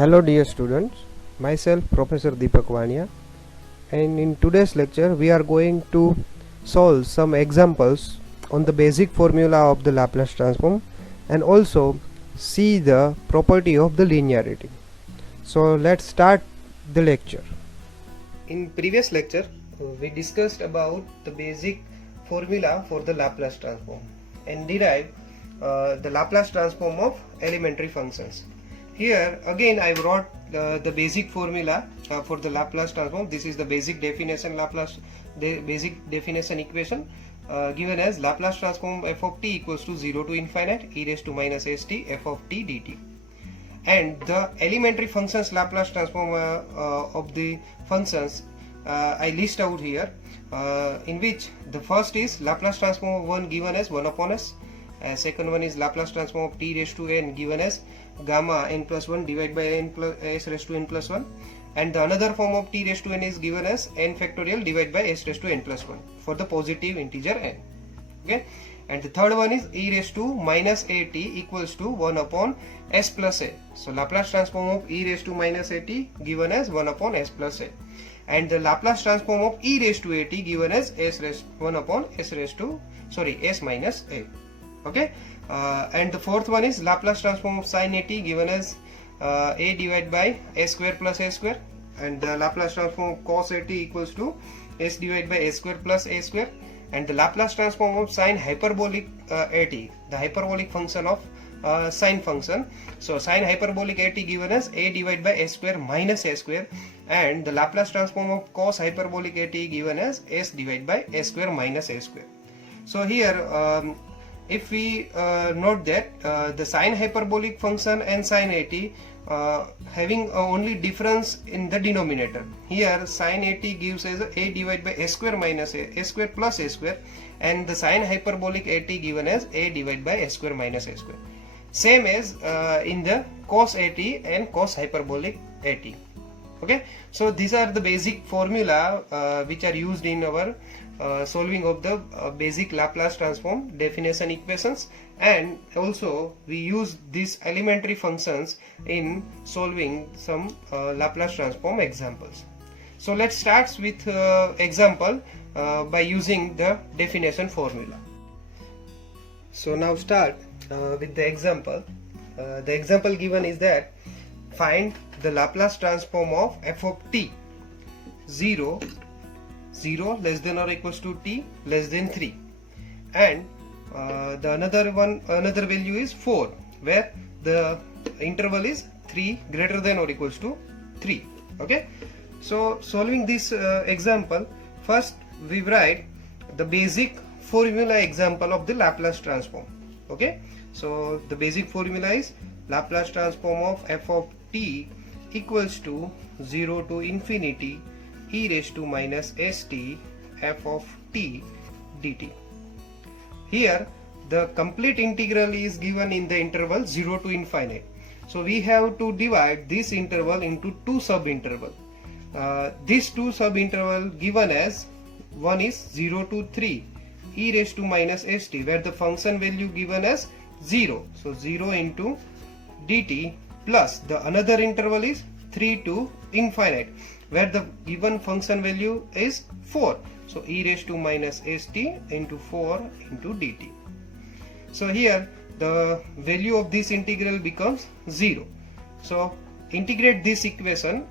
Hello dear students, myself Professor Deepak Vania, and in today's lecture we are going to solve some examples on the basic formula of the Laplace transform and also see the property of the linearity. So let's start the lecture. In previous lecture we discussed about the basic formula for the Laplace transform and derived the Laplace transform of elementary functions. Here again I wrote the basic formula for the Laplace transform. This is the basic definition basic definition equation given as Laplace transform f of t equals to 0 to infinite e raised to minus st f of t dt. And the elementary functions Laplace transform of the functions I list out here, in which the first is Laplace transform of 1 given as 1 upon s. Second one is Laplace transform of t raised to n given as gamma n plus 1 divided by n plus s raised to n plus 1, and the another form of t raised to n is given as n factorial divided by s raised to n plus 1 for the positive integer n. Okay, and the third one is e raised to minus at equals to 1 upon s plus a. So Laplace transform of e raised to minus at given as 1 upon s plus a, and the Laplace transform of e raised to at given as s raised 1 upon s minus a. Okay, and the fourth one is Laplace transform of sin at given as a divided by a square plus a square, and the Laplace transform of cos at equals to s divided by a square plus a square, and the Laplace transform of sin hyperbolic at, the hyperbolic function of sine function. So sin hyperbolic at given as a divided by a square minus a square, and the Laplace transform of cos hyperbolic at given as s divided by a square minus a square. So here if we note that the sine hyperbolic function and sin at having only difference in the denominator. Here sin at gives as a divided by a square minus a square plus a square, and the sine hyperbolic at given as a divided by a square minus a square. Same as in the cos at and cos hyperbolic at. Okay, so these are the basic formula which are used in our solving of the basic Laplace transform definition equations, and also we use these elementary functions in solving some Laplace transform examples. So let's start with example by using the definition formula. So now start with the example. The example given is that find the Laplace transform of f of t 0 less than or equals to t less than 3, and the another value is 4 where the interval is 3 greater than or equals to 3. Okay, so solving this example, first we write the basic formula example of the Laplace transform. Okay, so the basic formula is Laplace transform of f of t equals to 0 to infinity e raised to minus st f of t dt. Here the complete integral is given in the interval 0 to infinite. So we have to divide this interval into two sub-interval. These two sub-interval given as one is 0 to 3 e raised to minus st, where the function value given as 0. So 0 into dt, plus the another interval is 3 to infinite, where the given function value is 4. So e raised to minus st into 4 into dt. So here the value of this integral becomes 0. So integrate this integral,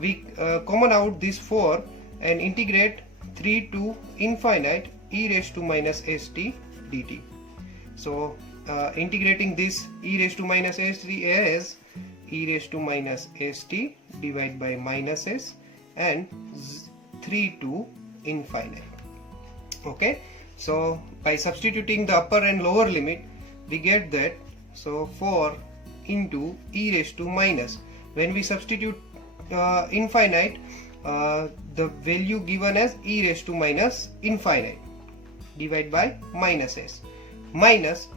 we common out this 4 and integrate 3 to infinite e raised to minus st dt. So integrating this e raised to minus st as e raised to minus st divided by minus s and 3 to infinite. Okay, so by substituting the upper and lower limit we get that, so 4 into e raised to minus, when we substitute infinite, the value given as e raised to minus infinite divided by minus s, minus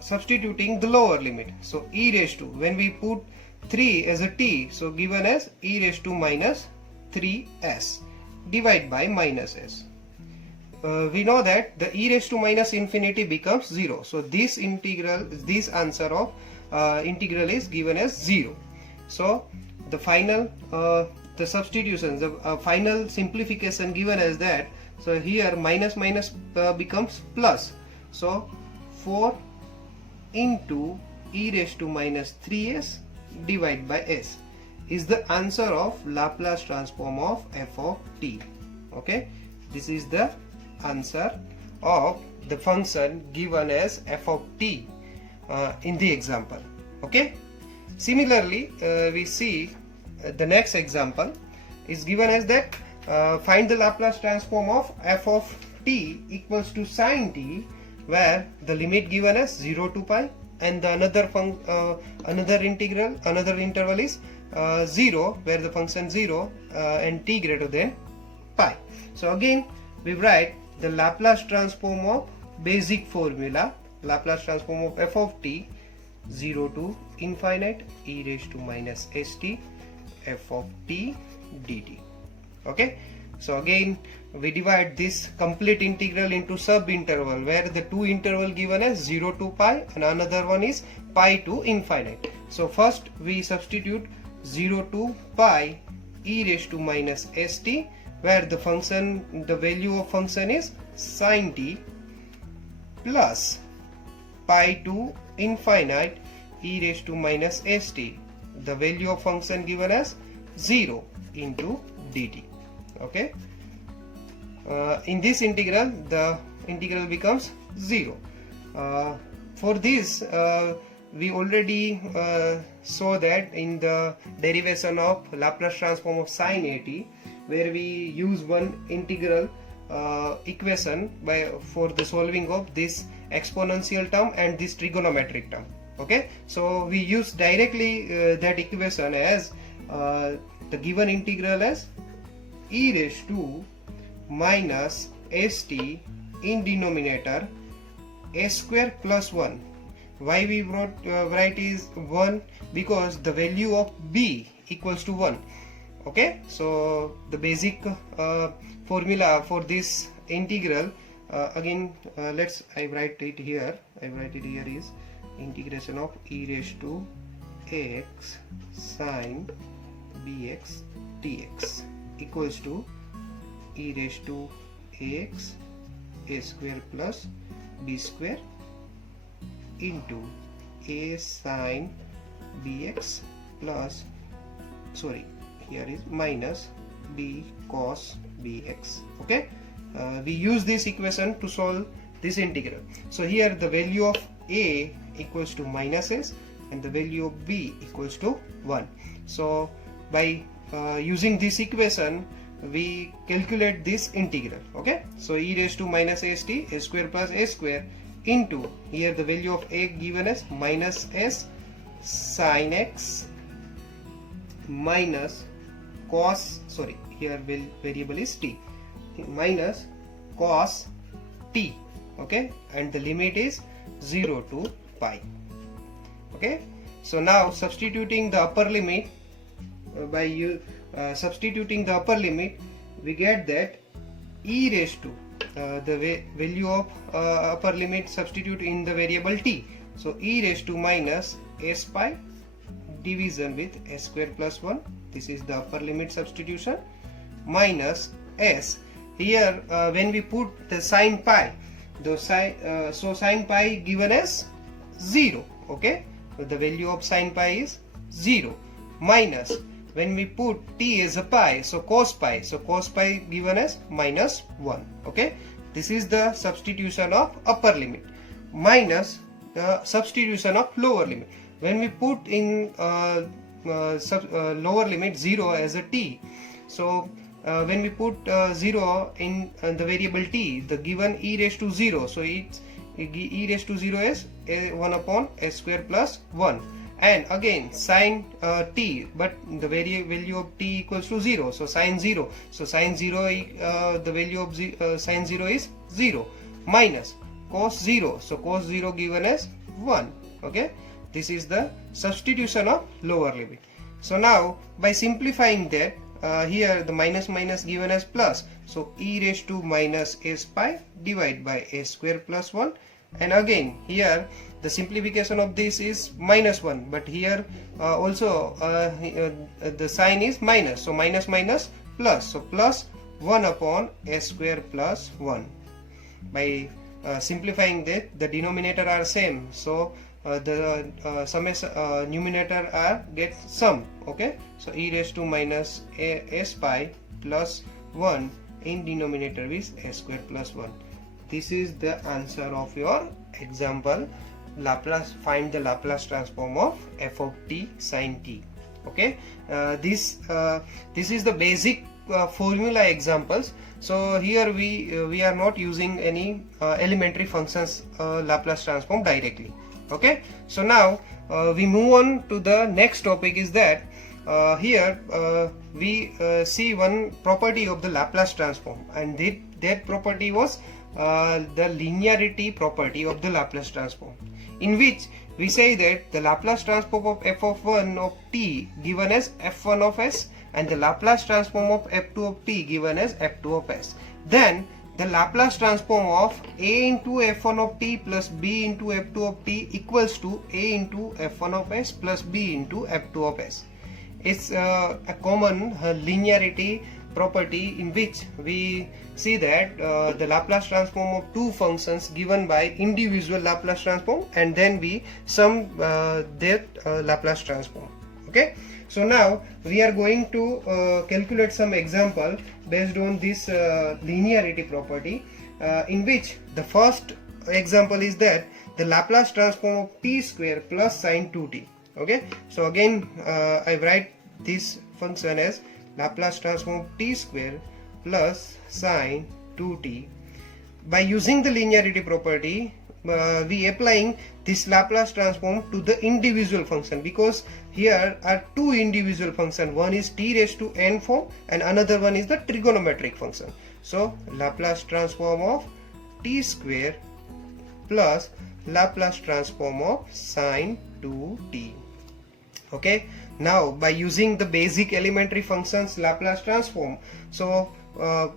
substituting the lower limit, so e raised to, when we put 3 as a t, so given as e raised to minus 3s divided by minus s. We know that the e raised to minus infinity becomes 0, so this integral, this answer of integral is given as 0. So the final the substitution, the final simplification given as that. So here minus minus becomes plus. So 4 into e raised to minus 3s divided by s is the answer of Laplace transform of f of t. Okay, this is the answer of the function given as f of t in the example. Okay, similarly we see the next example is given as that find the Laplace transform of f of t equals to sin t, where the limit given as 0 to pi and the another interval is 0, where the function 0 and t greater than pi. So again we write the Laplace transform of basic formula, Laplace transform of f of t 0 to infinite e raised to minus st f of t dt. Okay, so again we divide this complete integral into sub interval, where the two interval given as 0 to pi and another one is pi to infinite. So first we substitute 0 to pi e raised to minus st, where the value of function is sin t, plus pi to infinite e raised to minus st, the value of function given as 0 into dt. Okay, in this integral the integral becomes 0. For this we already saw that in the derivation of Laplace transform of sin at, where we use one integral equation for the solving of this exponential term and this trigonometric term. Okay, so we use directly that equation as the given integral as e raised to minus st in denominator s square plus 1. Why we write is 1? Because the value of b equals to 1. Okay, so the basic formula for this integral again I write it here is integration of e raised to x sin bx dx equals to e raised to x a square plus b square into a sin bx plus, sorry, here is minus b cos bx. Okay, we use this equation to solve this integral. So here the value of a equals to minus s and the value of b equals to 1. So by using this equation we calculate this integral. Okay, so e raised to minus st a square plus a square into, here the value of a given as minus s sin x minus cos, sorry, here variable is t, minus cos t. Okay, and the limit is 0 to pi. Okay, so now substituting the upper limit substituting the upper limit, we get that e raised to the value of upper limit substitute in the variable t. So e raised to minus s pi division with s square plus 1, this is the upper limit substitution, minus s. Here when we put the sin pi, so sin pi given as 0. Okay, so the value of sin pi is 0, minus when we put t as a pi, so cos pi given as minus 1. Okay, this is the substitution of upper limit, minus the substitution of lower limit. When we put in lower limit 0 as a t, so when we put 0 in the variable t, the given e raised to 0, so it's e raised to 0 is 1 upon s square plus 1. And again sin t, but the value of t equals to 0, so sin 0, so sin 0 the value of sin 0 is 0, minus cos 0, so cos 0 given as 1. Okay, this is the substitution of lower limit. So now by simplifying that, here the minus minus given as plus, so e raised to minus s pi divided by s square plus 1, and again here the simplification of this is -1, but here also the sign is minus, so minus minus plus, so plus 1 upon s square plus 1. By simplifying that, the denominator are same, so the numerator are get sum. Okay, so e raised to minus s pi plus 1 in denominator is s square plus 1. This is the answer of your example. Laplace, find the Laplace transform of f of t sin t. Okay, this is the basic formula examples. So here we are not using any elementary functions Laplace transform directly. Okay, so now we move on to the next topic, is that here we see one property of the Laplace transform, and that property was the linearity property of the Laplace transform, in which we say that the Laplace transform of f of 1 of t given as f1 of s and the Laplace transform of f2 of t given as f2 of s. Then the Laplace transform of a into f1 of t plus b into f2 of t equals to a into f1 of s plus b into f2 of s. It's a common linearity property in which we see that the Laplace transform of two functions given by individual Laplace transform, and then we sum that Laplace transform. Okay, so now we are going to calculate some example based on this linearity property, in which the first example is that the Laplace transform of t square plus sine 2t. Okay, so again I write this function as Laplace transform of t square plus sine 2t. By using the linearity property, we applying this Laplace transform to the individual function, because here are two individual function, one is t raised to n form and another one is the trigonometric function. So Laplace transform of t square plus Laplace transform of sine 2t. Okay, now by using the basic elementary functions Laplace transform, so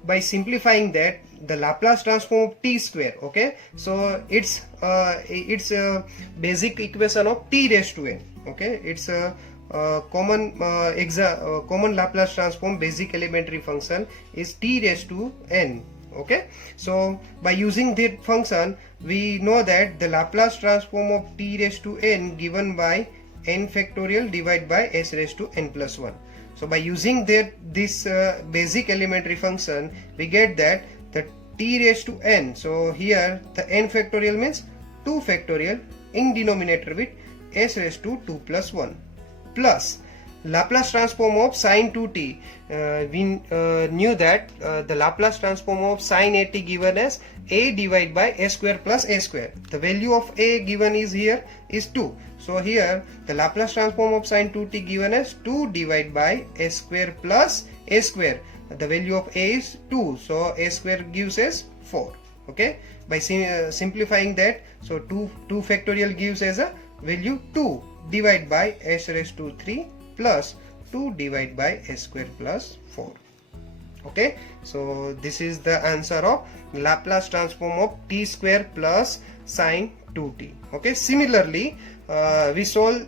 by simplifying that, the Laplace transform of t square, okay, so it's a basic equation of t raised to n. Okay, it's a common Laplace transform basic elementary function is t raised to n. Okay, so by using that function, we know that the Laplace transform of t raised to n given by n factorial divided by s raised to n plus 1. So by using this basic elementary function, we get that the t raised to n, so here the n factorial means 2 factorial in denominator with s raised to 2 plus 1, plus Laplace transform of sine 2t. We knew that the Laplace transform of sine at given as a divided by a square plus a square. The value of a given is here is 2. So here the Laplace transform of sine 2t given as 2 divided by a square plus a square. The value of a is 2. So a square gives us 4. Okay. By simplifying that, so 2 factorial gives as a value 2 divided by s raised to 3 plus 2 divided by s square plus 4. Okay, so this is the answer of Laplace transform of t square plus sine 2t. Okay, similarly we solve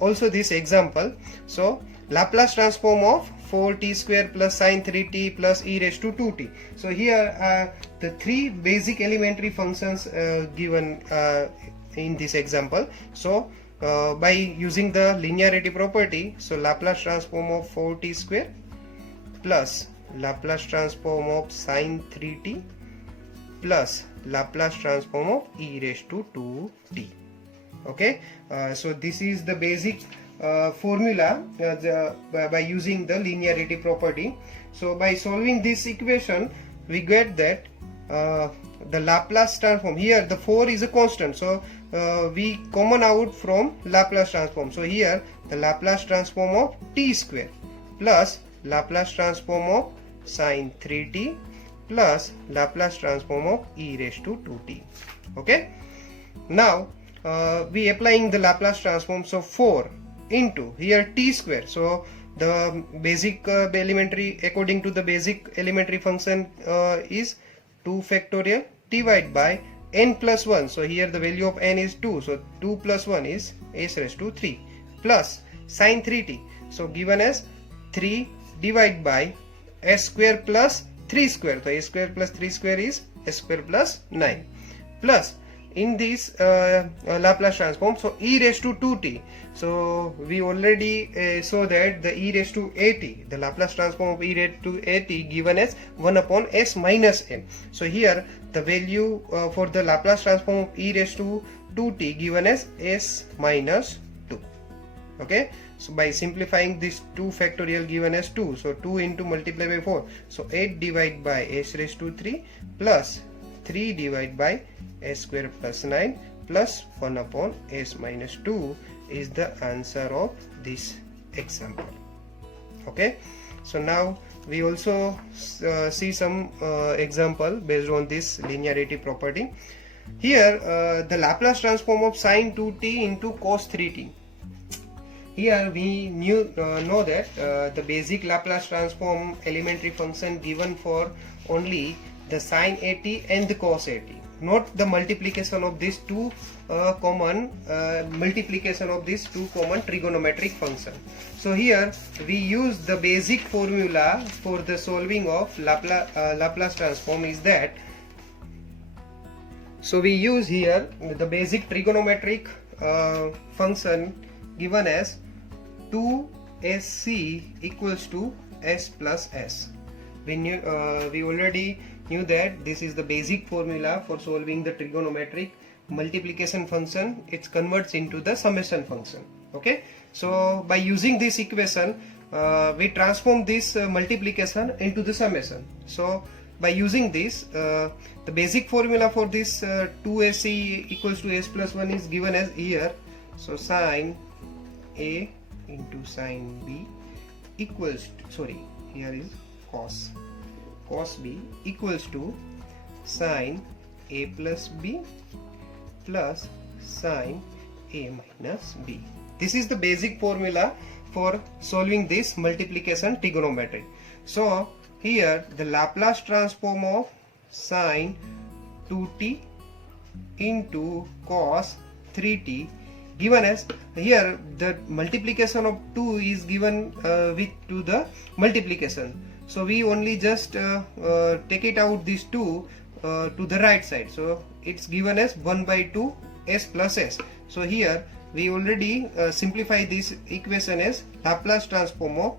also this example. So Laplace transform of 4t square plus sine 3t plus e raised to 2t. So here the three basic elementary functions given in this example. So by using the linearity property, so Laplace transform of 4t square plus Laplace transform of sine 3t plus Laplace transform of e raised to 2t. Okay, so this is the basic formula by using the linearity property. So by solving this equation, we get that the Laplace transform, here the 4 is a constant, so we common out from Laplace transform. So here the Laplace transform of t square plus Laplace transform of sine 3t plus Laplace transform of e raised to 2t. Okay, now we applying the Laplace transform. So 4 into here t square, so the basic elementary, according to the basic elementary function is 2 factorial divided by n plus 1, so here the value of n is 2, so 2 plus 1 is s raised to 3 plus sine 3t, so given as 3 divided by s square plus 3 square, so a square plus 3 square is s square plus 9 plus in this Laplace transform, so e raised to 2t, so we already saw that the e raised to at, the Laplace transform of e raised to at given as 1 upon s minus n. So here the value for the Laplace transform of e raised to 2t given as s minus 2. Okay, so by simplifying this 2 factorial given as 2, so 2 into multiply by 4, so 8 divided by s raised to 3 plus 3 divided by s square plus 9 plus 1 upon s minus 2 is the answer of this example. Okay, so now we also see some example based on this linearity property. Here the Laplace transform of sine 2t into cos 3t. Here we know that the basic Laplace transform elementary function given for only the sine at and the cos at, not the multiplication of these two common trigonometric function. So here we use the basic formula for the solving of Laplace transform is that, so we use here the basic trigonometric function given as 2sc equals to s plus s. We already knew that this is the basic formula for solving the trigonometric multiplication function. It converts into the summation function. Okay, so by using this equation we transform this multiplication into the summation. So by using this the basic formula for this 2sc equals to s plus 1 is given as here. So sine a into sine b equals to, here is cos b equals to sine a plus b plus sine a minus b. This is the basic formula for solving this multiplication trigonometry. So here the Laplace transform of sine 2t into cos 3t given as, here the multiplication of 2 is given with to the multiplication, so we only just take it out these 2 to the right side, so it's given as 1 by 2 s plus s. So here we already simplify this equation as Laplace transform of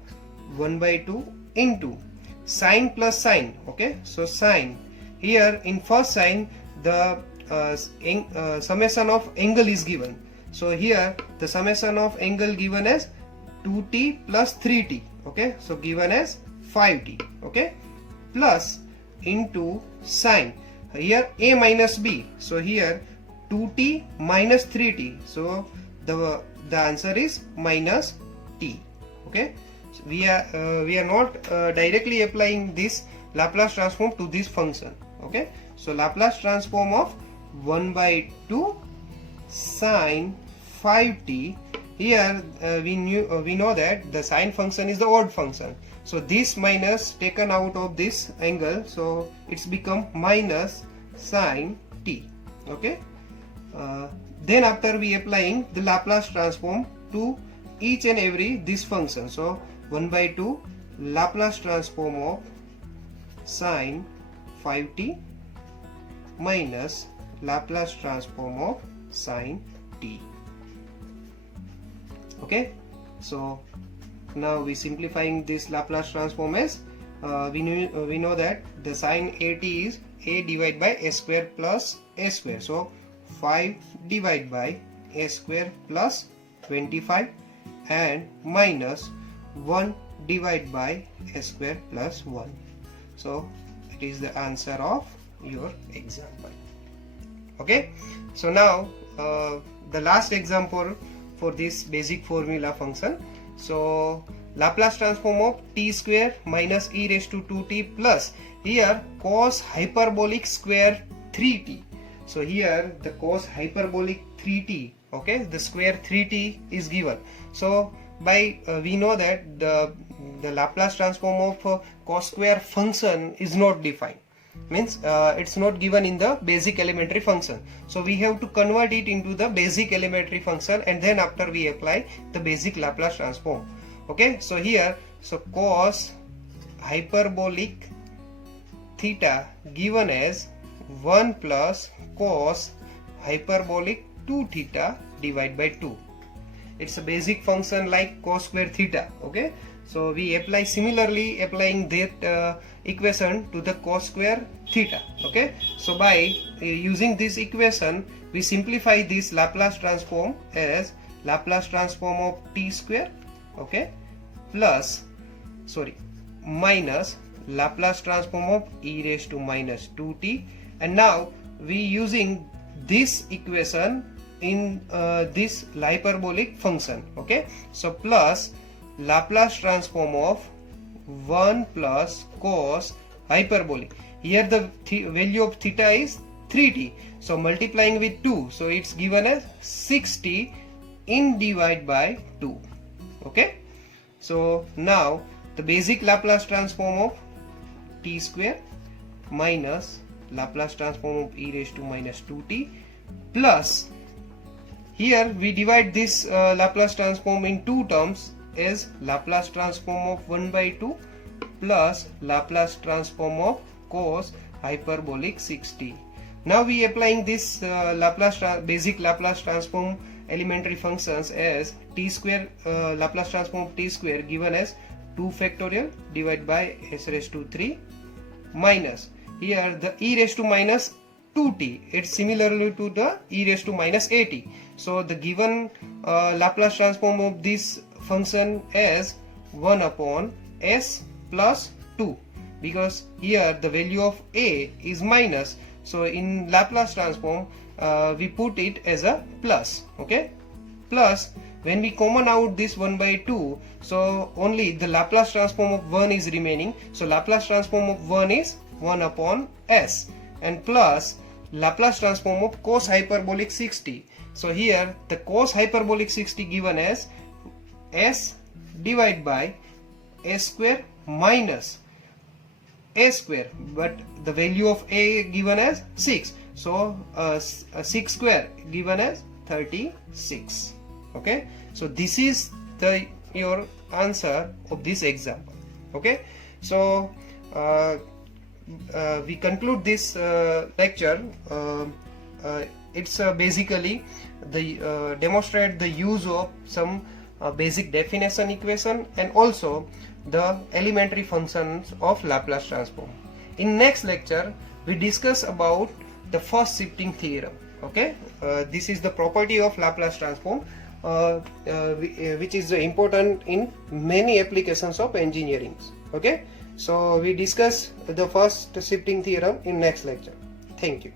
1 by 2 into sine plus sine. Okay, so sine, here in first sine the summation of angle is given, so here the summation of angle given as 2t plus 3t. Okay, so given as 5t. Okay, plus into sine, here a minus b, so here 2t minus 3t, so the answer is minus t. Okay, so we are not directly applying this Laplace transform to this function. Okay, so Laplace transform of 1 by 2 sine 5t, here we know that the sine function is the odd function, so this minus taken out of this angle, so it's become minus sine t. Okay, then after we applying the Laplace transform to each and every this function, so 1 by 2 Laplace transform of sine 5t minus Laplace transform of sine t. Okay, so now we simplifying this Laplace transform as we know that the sine at is a divided by s square plus s square, so 5 divided by s square plus 25 and minus 1 divided by s square plus 1. So it is the answer of your example. Okay, so now the last example for this basic formula function. So Laplace transform of t square minus e raised to 2t plus here cos hyperbolic square 3t. So here the cos hyperbolic 3t, okay, the square 3t is given. So by we know that the Laplace transform of cos square function is not defined. means it's not given in the basic elementary function. So we have to convert it into the basic elementary function, and then after we apply the basic Laplace transform. Okay, so here, so cos hyperbolic theta given as 1 plus cos hyperbolic 2 theta divided by 2. It's a basic function like cos square theta. Okay, so we apply similarly applying that equation to the cos square theta. Okay, so by using this equation we simplify this Laplace transform as Laplace transform of t square, okay, plus minus Laplace transform of e raised to minus 2t, and now we using this equation in this hyperbolic function. Okay, so plus Laplace transform of 1 plus cos hyperbolic. Here the value of theta is 3t, so multiplying with 2, so it's given as 6t in divide by 2. Okay, so now the basic Laplace transform of t square minus Laplace transform of e raised to minus 2t, plus here we divide this Laplace transform in two terms as Laplace transform of 1 by 2 plus Laplace transform of cos hyperbolic 6t. Now we applying this basic Laplace transform elementary functions as t square, Laplace transform of t square given as 2 factorial divided by s raised to 3 minus here the e raised to minus 2t, it's similarly to the e raised to minus at. So the given Laplace transform of this function as 1 upon s plus 2, because here the value of a is minus, so in Laplace transform we put it as a plus. Okay, plus when we common out this 1 by 2, so only the Laplace transform of 1 is remaining, so Laplace transform of 1 is 1 upon s, and plus Laplace transform of cos hyperbolic 6t. So here the cos hyperbolic 6t given as s divided by s square minus a square, but the value of a given as 6, so 6 square given as 36. Okay, so this is your answer of this example. Okay, so we conclude this lecture. It's basically the demonstrate the use of some basic definition equation and also the elementary functions of Laplace transform. In next lecture we discuss about the first shifting theorem. Okay, this is the property of Laplace transform which is important in many applications of engineering. Okay, so we discuss the first shifting theorem in next lecture. Thank you.